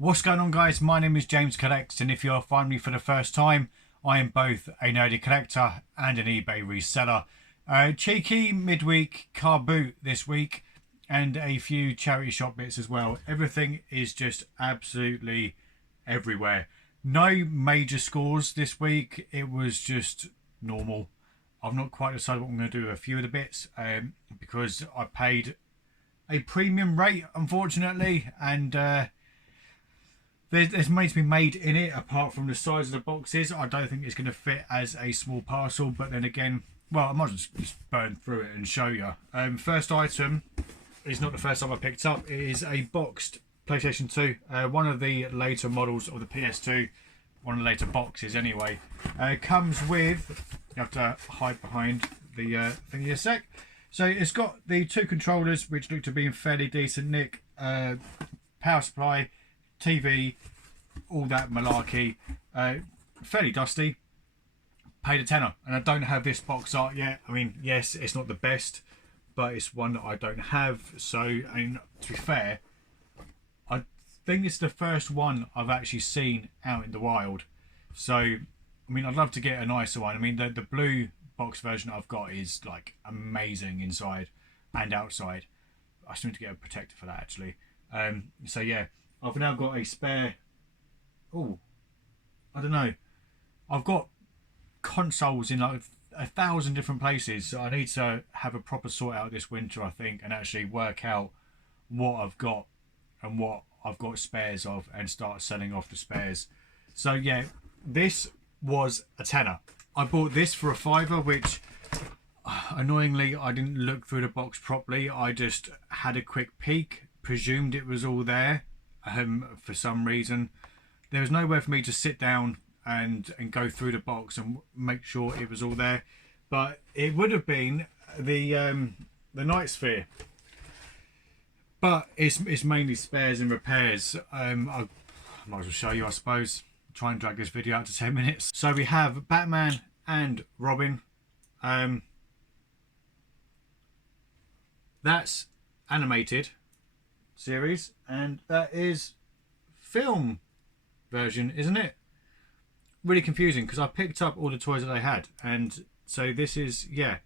What's going on, guys? My name is James Collects, and if you're finding me for the first time, I am both a nerdy collector and an eBay reseller. Cheeky midweek Carboot this week, and a few charity shop bits as well. Everything is just absolutely everywhere. No major scores this week. It was just normal. I've not quite decided what I'm going to do with a few of the bits because I paid a premium rate, unfortunately, and there's money to be made in it. Apart from the size of the boxes, I don't think it's going to fit as a small parcel. But then again, well, I might as well just burn through it and show you. First item is not the first time I picked up. It is a boxed PlayStation 2, one of the later models of the PS2, one of the later boxes anyway. Comes with, you have to hide behind the thingy a sec. So it's got the two controllers, which look to be in fairly decent nick, power supply, TV, all that malarkey, fairly dusty. Paid a tenner, and I don't have this box art yet. I mean, yes, it's not the best, but it's one that I don't have. So, I mean, to be fair, I think it's the first one I've actually seen out in the wild. So, I mean, I'd love to get a nicer one. I mean, the blue box version I've got is like amazing inside and outside. I still need to get a protector for that actually. So yeah, I've now got a spare. Oh, I don't know. I've got consoles in like 1,000 different places, so I need to have a proper sort out this winter, I think, and actually work out what I've got and what I've got spares of and start selling off the spares. So yeah, this was a tenner. I bought this for a £5, which annoyingly I didn't look through the box properly. I just had a quick peek, presumed it was all there. For some reason there was nowhere for me to sit down and go through the box and make sure it was all there, but it would have been the Night Sphere, but it's mainly spares and repairs. I might as well show you, I suppose. Try and drag this video out to 10 minutes. So we have Batman and Robin. That's animated series, and that is film version, isn't it? Really confusing because I picked up all the toys that I had, and so this is, yeah,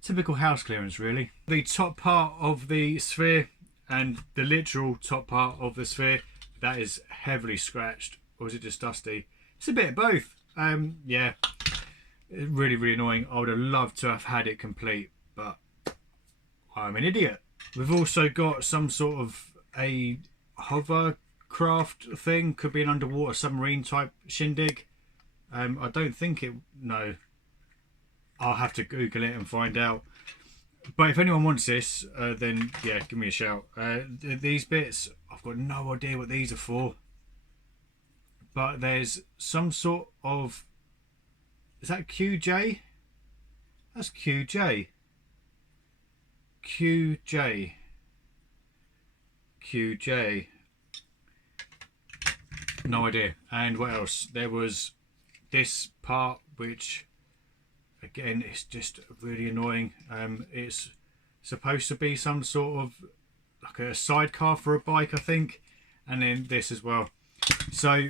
typical house clearance really. The top part of the sphere and the literal top part of the sphere, that is heavily scratched, or is it just dusty? It's a bit of both. Yeah, really annoying. I would have loved to have had it complete, but I'm an idiot. We've also got some sort of a hovercraft thing, could be an underwater submarine type shindig. I don't think it, no, I'll have to Google it and find out. But if anyone wants this, then yeah, give me a shout. These bits, I've got no idea what these are for, but there's some sort of, is that QJ? That's QJ. QJ. No idea. And what else? There was this part, which again is just really annoying. It's supposed to be some sort of like a sidecar for a bike, I think, and then this as well. So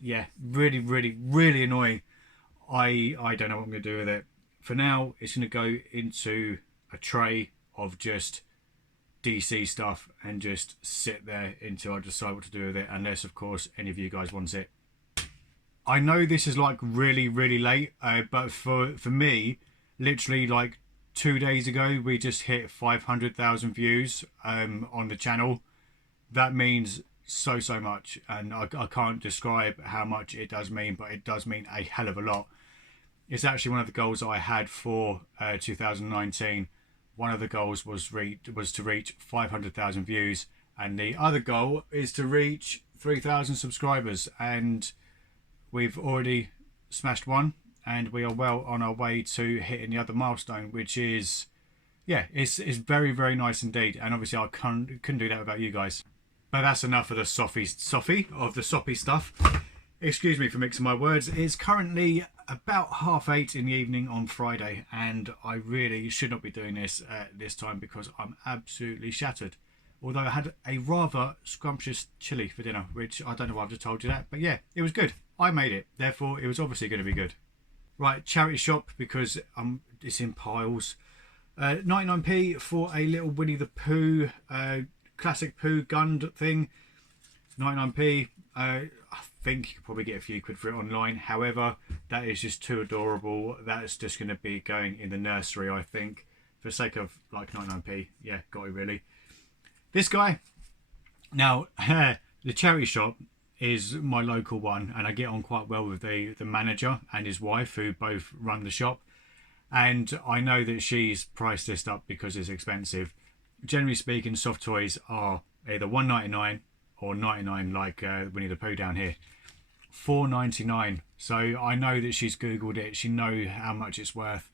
yeah, really annoying. I don't know what I'm going to do with it. For now, it's going to go into a tray of just DC stuff and just sit there until I decide what to do with it, unless of course any of you guys want it. I know this is like really late, but for me, literally like 2 days ago we just hit 500,000 views on the channel. That means so much, and I can't describe how much it does mean, but it does mean a hell of a lot. It's actually one of the goals that I had for 2019. One of the goals was to reach 500,000 views, and the other goal is to reach 3,000 subscribers, and we've already smashed one, and we are well on our way to hitting the other milestone, which is, yeah, it's very nice indeed. And obviously I couldn't do that without you guys. But that's enough of the soppy stuff. Excuse me for mixing my words. It's currently about 8:30 in the evening on Friday, and I really should not be doing this at this time because I'm absolutely shattered. Although I had a rather scrumptious chili for dinner, which I don't know why I've just told you that, but yeah, it was good. I made it, therefore it was obviously going to be good. Right, charity shop, because it's in piles. 99p for a little Winnie the Pooh, classic Pooh gun thing. 99p. I think you could probably get a few quid for it online. However, that is just too adorable. That's just going to be going in the nursery, I think, for the sake of like 99p. Yeah, got it really. This guy. Now, the charity shop is my local one, and I get on quite well with the manager and his wife, who both run the shop. And I know that she's priced this up because it's expensive. Generally speaking, soft toys are either $1.99 or $99, like Winnie the Pooh down here. $4.99. So I know that she's googled it. She knows how much it's worth.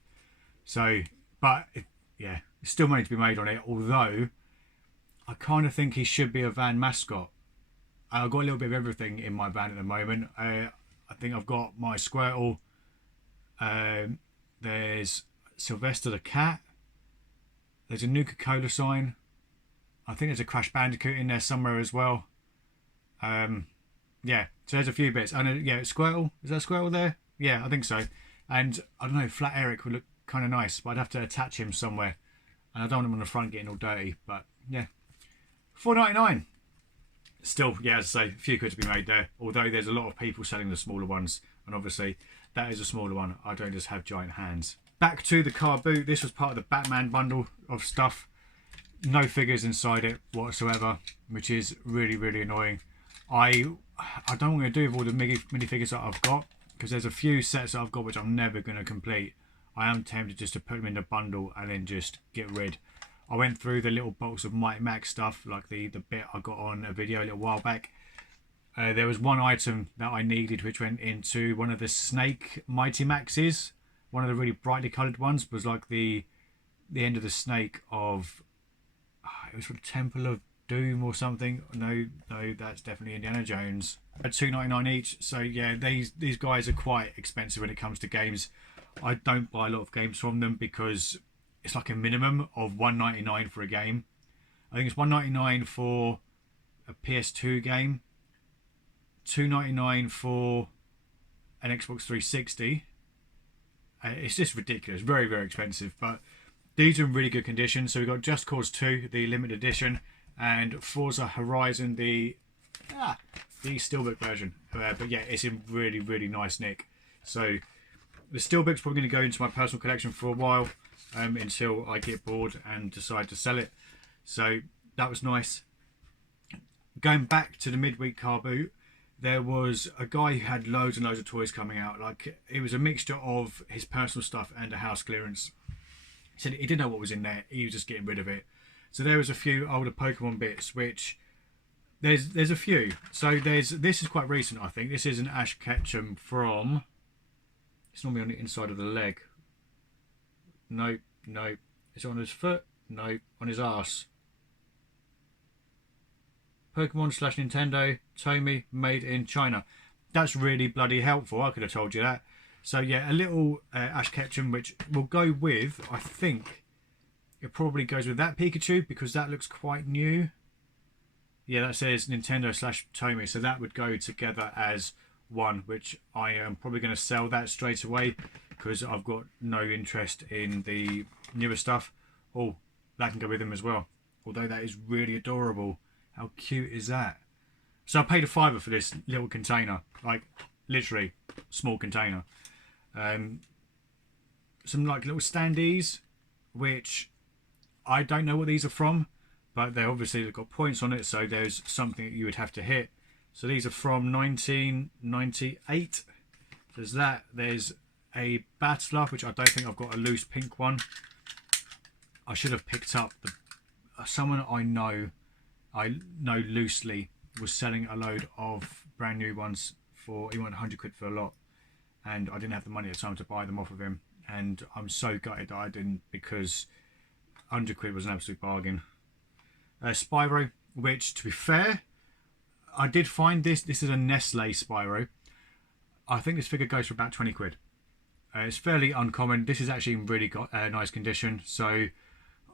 So, but yeah, there's still money to be made on it. Although I kind of think he should be a van mascot. I've got a little bit of everything in my van at the moment. I think I've got my Squirtle. There's Sylvester the cat. There's a Nuka-Cola sign. I think there's a Crash Bandicoot in there somewhere as well. Yeah, so there's a few bits. I know, yeah, Squirtle. Is that Squirtle there? Yeah, I think so. And I don't know, Flat Eric would look kind of nice, but I'd have to attach him somewhere. And I don't want him on the front getting all dirty. But yeah, $4.99. Still, yeah, as I say, a few quid to be made there. Although there's a lot of people selling the smaller ones, and obviously that is a smaller one. I don't just have giant hands. Back to the Carboot. This was part of the Batman bundle of stuff. No figures inside it whatsoever, which is really, really annoying. I don't know what I'm going to do with all the minifigures that I've got, because there's a few sets that I've got which I'm never going to complete. I am tempted just to put them in the bundle and then just get rid. I went through the little box of Mighty Max stuff, like the bit I got on a video a little while back. There was one item that I needed which went into one of the snake Mighty Maxes. One of the really brightly coloured ones was like the end of the snake of... it was for the Temple of Doom or something. No, that's definitely Indiana Jones. $2.99 each. So yeah, these guys are quite expensive when it comes to games. I don't buy a lot of games from them because it's like a minimum of $1.99 for a game. I think it's $1.99 for a PS2 game, $2.99 for an Xbox 360. It's just ridiculous, very, very expensive. But these are in really good condition. So we've got Just Cause 2, the limited edition, and Forza Horizon, the Steelbook version. But yeah, it's in really, really nice nick. So the Steelbook's probably going to go into my personal collection for a while, until I get bored and decide to sell it. So that was nice. Going back to the midweek car boot, there was a guy who had loads and loads of toys coming out. Like, it was a mixture of his personal stuff and a house clearance. He said he didn't know what was in there. He was just getting rid of it. So there was a few older Pokemon bits, which there's a few. So this is quite recent, I think. This is an Ash Ketchum from... It's normally on the inside of the leg. No. It's on his foot. No, on his arse. Pokemon / Nintendo, Tomy, made in China. That's really bloody helpful. I could have told you that. So yeah, a little Ash Ketchum, which will go with, I think, it probably goes with that Pikachu because that looks quite new. Yeah, that says Nintendo / Tomy, so that would go together as one, which I am probably going to sell that straight away because I've got no interest in the newer stuff. Oh, that can go with him as well. Although that is really adorable. How cute is that? So I paid $5 for this little container, like literally small container. Some like little standees, which I don't know what these are from, but they obviously got points on it, so there's something that you would have to hit. So these are from 1998. There's that. There's a Battler, which I don't think I've got a loose pink one. I should have picked up someone I know loosely was selling a load of brand new ones for, he wanted 100 quid for a lot, and I didn't have the money at the time to buy them off of him, and I'm so gutted that I didn't, because 100 quid was an absolute bargain. Spyro, which to be fair, I did find this is a Nestle Spyro. I think this figure goes for about 20 quid. It's fairly uncommon. This is actually in really nice condition, so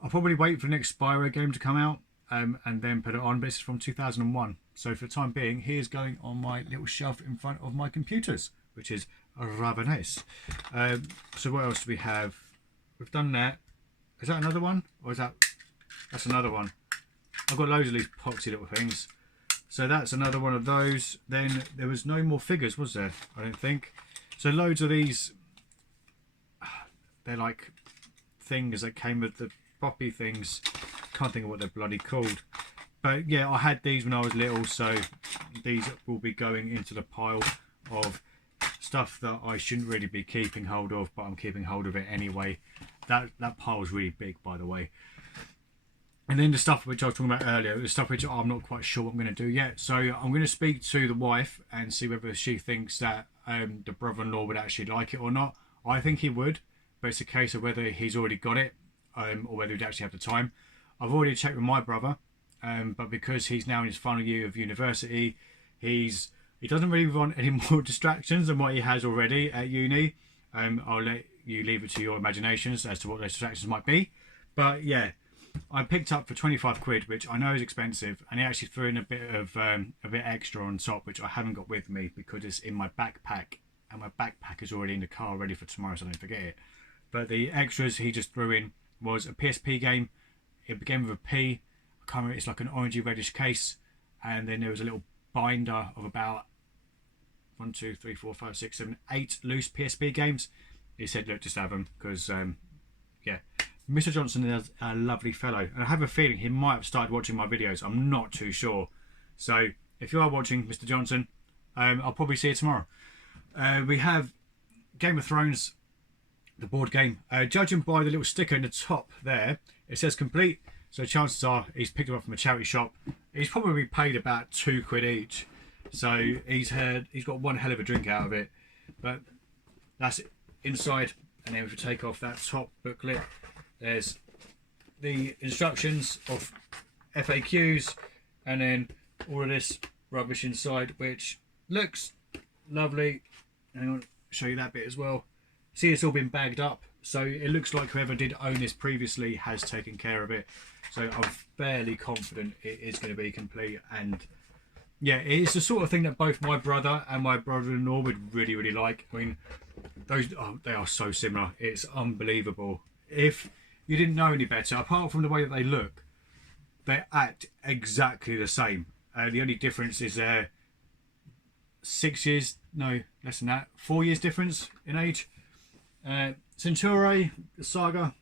I'll probably wait for the next Spyro game to come out. and then put it on. But this is from 2001. So for the time being, he is going on my little shelf in front of my computers, which is rather nice. So what else do we have? We've done that. Is that another one? Or is that... That's another one. I've got loads of these poxy little things. So that's another one of those. Then there was no more figures, was there? I don't think. So loads of these... They're like things that came with the poppy things. Can't think of what they're bloody called. But yeah, I had these when I was little. So these will be going into the pile of stuff that I shouldn't really be keeping hold of. But I'm keeping hold of it anyway. That pile's really big, by the way. And then the stuff which I was talking about earlier, the stuff which I'm not quite sure what I'm going to do yet. So I'm going to speak to the wife and see whether she thinks that the brother-in-law would actually like it or not. I think he would, but it's a case of whether he's already got it or whether he'd actually have the time. I've already checked with my brother, but because he's now in his final year of university, he doesn't really want any more distractions than what he has already at uni. I'll let you leave it to your imaginations as to what those distractions might be. But yeah, I picked up for 25 quid, which I know is expensive, and he actually threw in a bit extra on top, which I haven't got with me because it's in my backpack, and my backpack is already in the car ready for tomorrow, so I don't forget it. But the extras he just threw in was a PSP game. It began with a P. I can't remember, it's like an orangey reddish case, and then there was a little binder of about 1, 2, 3, 4, 5, 6, 7, 8 loose PSP games. He said, look, just have them, because yeah, Mr. Johnson is a lovely fellow, and I have a feeling he might have started watching my videos. I'm not too sure. So if you are watching, Mr. Johnson, I'll probably see you tomorrow. We have Game of Thrones, the board game. Judging by the little sticker in the top there, it says complete. So chances are he's picked them up from a charity shop. He's probably paid about 2 quid each. So he's got one hell of a drink out of it. But that's it inside. And then if we take off that top booklet, there's the instructions of FAQs, and then all of this rubbish inside, which looks lovely. And I want to show you that bit as well. See, it's all been bagged up, so it looks like whoever did own this previously has taken care of it. So I'm fairly confident it is going to be complete. And yeah, it's the sort of thing that both my brother and my brother-in-law would really, really like. I mean, they are so similar. It's unbelievable. If you didn't know any better, apart from the way that they look, they act exactly the same. The only difference is they're 6 years, no, less than that, 4 years difference in age. Centauri, the Saga,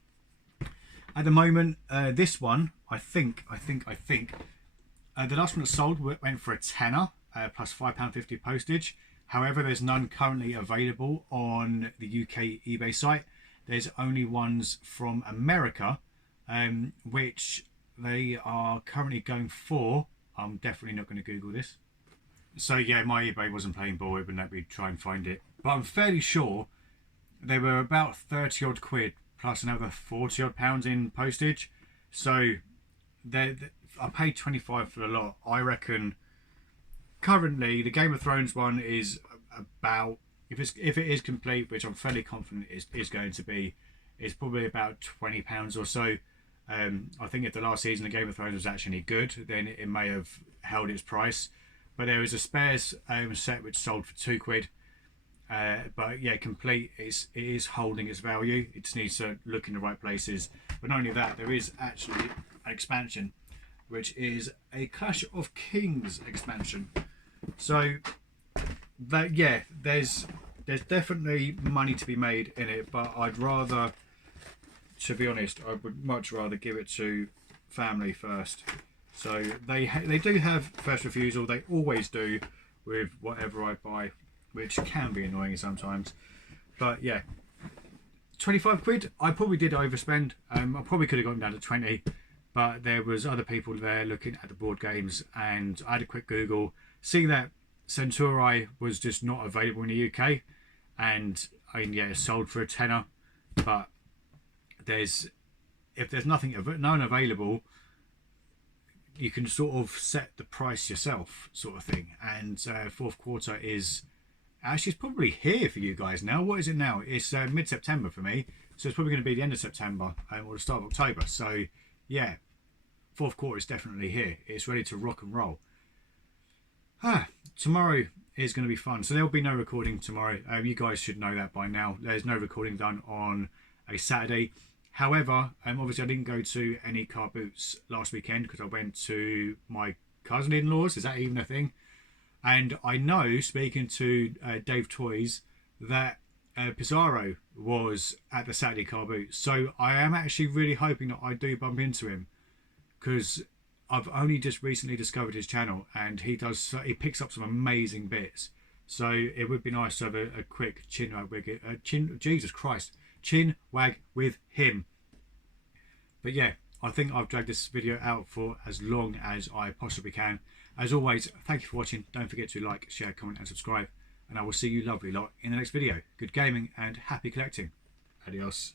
at the moment, this one, I think, the last one that sold went for a tenner, plus £5.50 postage. However, there's none currently available on the UK eBay site. There's only ones from America, which they are currently going for. I'm definitely not going to Google this. So yeah, my eBay wasn't playing ball. It wouldn't let me try and find it. But I'm fairly sure they were about 30 odd quid plus another 40 odd pounds in postage. So I paid 25 for a lot. I reckon currently the Game of Thrones one is about, if it is complete, which I'm fairly confident is going to be, it's probably about £20 or so. I think if the last season of Game of Thrones was actually good, then it may have held its price. But there is a spares set which sold for 2 quid. But yeah, complete, it is holding its value. It just needs to look in the right places. But not only that, there is actually an expansion, which is a Clash of Kings expansion. So that, yeah, there's definitely money to be made in it, but I'd rather, to be honest, I would much rather give it to family first. So they do have first refusal. They always do with whatever I buy, which can be annoying sometimes. But yeah, 25 quid. I probably did overspend. I probably could have gone down to 20, but there was other people there looking at the board games, and I had a quick Google, see that Centauri was just not available in the UK, and I mean, yeah, it's sold for a tenner. But if there's none available, you can sort of set the price yourself, sort of thing. And fourth quarter is actually, it's probably here for you guys now. What is it now? It's mid-September for me, so it's probably going to be the end of September or the start of October. So yeah, fourth quarter is definitely here. It's ready to rock and roll. Tomorrow is going to be fun. So there'll be no recording tomorrow. You guys should know that by now. There's no recording done on a Saturday. However, obviously I didn't go to any car boots last weekend because I went to my cousin-in-law's. Is that even a thing? And I know, speaking to Dave Toys, that Pizarro was at the Saturday car boot. So I am actually really hoping that I do bump into him, because I've only just recently discovered his channel and he picks up some amazing bits. So it would be nice to have a quick chin wag with him. But yeah, I think I've dragged this video out for as long as I possibly can. As always, thank you for watching. Don't forget to like, share, comment and subscribe. And I will see you lovely lot in the next video. Good gaming and happy collecting. Adios.